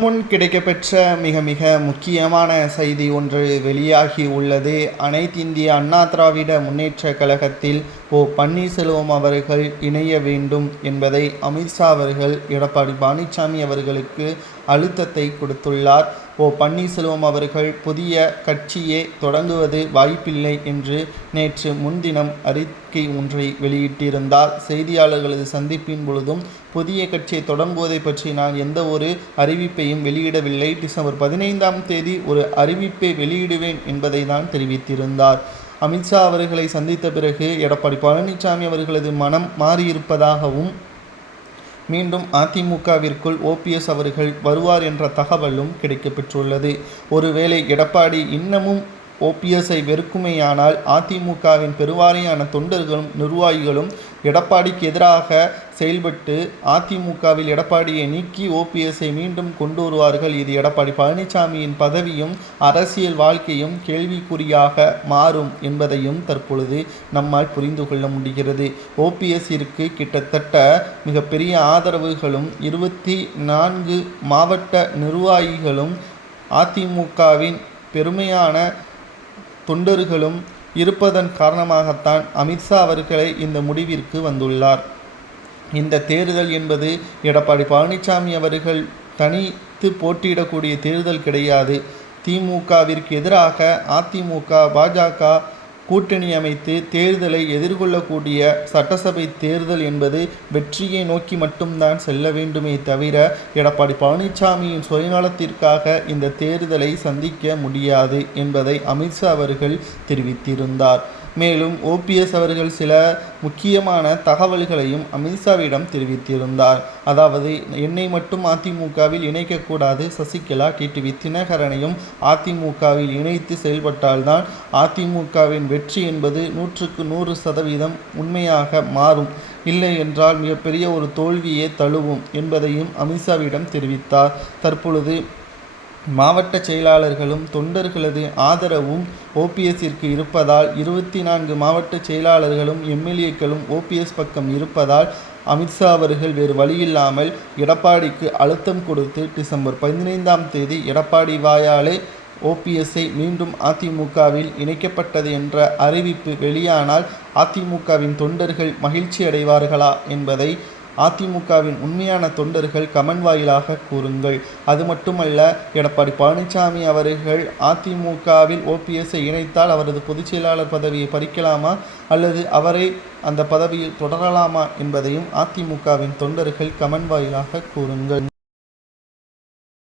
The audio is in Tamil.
முன் கிடைக்கப்பெற்ற மிக முக்கியமான செய்தி ஒன்று வெளியாகி உள்ளது. அனைத்திந்திய அண்ணா திராவிட முன்னேற்ற கழகத்தில் பன்னீர்செல்வம் அவர்கள் இணைய வேண்டும் என்பதை அமித்ஷா அவர்கள் எடப்பாடி பழனிசாமி அவர்களுக்கு அழுத்தத்தை கொடுத்துள்ளார். பன்னீர்செல்வம் அவர்கள் புதிய கட்சியை தொடங்குவது வாய்ப்பில்லை என்று நேற்று முன்தினம் அறிக்கை ஒன்றை வெளியிட்டிருந்தார். செய்தியாளர்களது சந்திப்பின் பொழுதும் புதிய கட்சியை தொடங்குவதை பற்றி நான் எந்த ஒரு அறிவிப்பையும் வெளியிடவில்லை, டிசம்பர் 15ஆம் தேதி ஒரு அறிவிப்பை வெளியிடுவேன் என்பதை தான் தெரிவித்திருந்தார். அமித்ஷா அவர்களை சந்தித்த பிறகு எடப்பாடி பழனிசாமி அவர்களது மனம் மாறியிருப்பதாகவும் மீண்டும் அதிமுகவிற்குள் ஓபிஎஸ் அவர்கள் வருவார் என்ற தகவலும் கிடைக்கப்பெற்றுள்ளது. ஒருவேளை எடப்பாடி இன்னமும் ஓபிஎஸ்ஐ வெறுக்குமையானால் அதிமுகவின் பெருவாரியான தொண்டர்களும் நிர்வாகிகளும் எடப்பாடிக்கு எதிராக செயல்பட்டு அதிமுகவில் எடப்பாடியை நீக்கி ஓபிஎஸ்ஐ மீண்டும் கொண்டு வருவார்கள். இது எடப்பாடி பழனிசாமியின் பதவியும் அரசியல் வாழ்க்கையும் கேள்விக்குறியாக மாறும் என்பதையும் தற்பொழுது நம்மால் புரிந்து கொள்ள முடிகிறது. ஓபிஎஸ்ஸிற்கு கிட்டத்தட்ட மிகப்பெரிய ஆதரவுகளும் 24 மாவட்ட நிர்வாகிகளும் அதிமுகவின் பெருமையான தொண்டர்களும் இருப்பதன் காரணமாகத்தான் அமித்ஷா அவர்களை இந்த முடிவிற்கு வந்துள்ளார். இந்த தேர்தல் என்பது எடப்பாடி பழனிசாமி அவர்கள் தனித்து போட்டியிடக்கூடிய தேர்தல் கிடையாது. திமுகவிற்கு எதிராக அதிமுக பாஜக கூட்டணி அமைத்து தேர்தலை எதிர்கொள்ளக்கூடிய சட்டசபை தேர்தல் என்பது வெற்றியை நோக்கி மட்டும்தான் செல்ல வேண்டுமே தவிர எடப்பாடி பழனிசாமியின் சுயநலத்திற்காக இந்த தேர்தலை சந்திக்க முடியாது என்பதை அமித்ஷா அவர்கள் தெரிவித்திருந்தார். மேலும் ஓபிஎஸ் அவர்கள் சில முக்கியமான தகவல்களையும் அமித்ஷாவிடம் தெரிவித்திருந்தார். அதாவது என்னை மட்டும் அதிமுகவில் இணைக்கக்கூடாது, சசிகலா டிடிவி தினகரனையும் அதிமுகவில் இணைத்து செயல்பட்டால்தான் அதிமுகவின் வெற்றி என்பது 100% உண்மையாக மாறும், இல்லை என்றால் மிகப்பெரிய ஒரு தோல்வியே தழுவும் என்பதையும் அமித்ஷாவிடம் தெரிவித்தார். தற்பொழுது மாவட்ட செயலாளர்களும் தொண்டர்களது ஆதரவும் ஓபிஎஸ்ஸிற்கு இருப்பதால் 24 மாவட்ட செயலாளர்களும் எம்எல்ஏக்களும் ஓபிஎஸ் பக்கம் இருப்பதால் அமித்ஷா அவர்கள் வேறு வழியில்லாமல் எடப்பாடிக்கு அழுத்தம் கொடுத்து டிசம்பர் 15ஆம் தேதி எடப்பாடி வாயாலே ஓபிஎஸ்ஐ மீண்டும் அதிமுகவில் இணைக்கப்பட்டது என்ற அறிவிப்பு வெளியானால் அதிமுகவின் தொண்டர்கள் மகிழ்ச்சி அடைவார்களா என்பதை அதிமுகவின் உண்மையான தொண்டர்கள் கமெண்ட் வாயிலாக கூறுங்கள். அது மட்டுமல்ல, எடப்பாடி பழனிசாமி அவர்கள் அதிமுகவில் ஓபிஎஸ்ஐ இணைத்தால் அவரது பொதுச் செயலாளர் பதவியை பறிக்கலாமா அல்லது அவரை அந்த பதவியில் தொடரலாமா என்பதையும் அதிமுகவின் தொண்டர்கள் கமெண்ட் வாயிலாக கூறுங்கள்.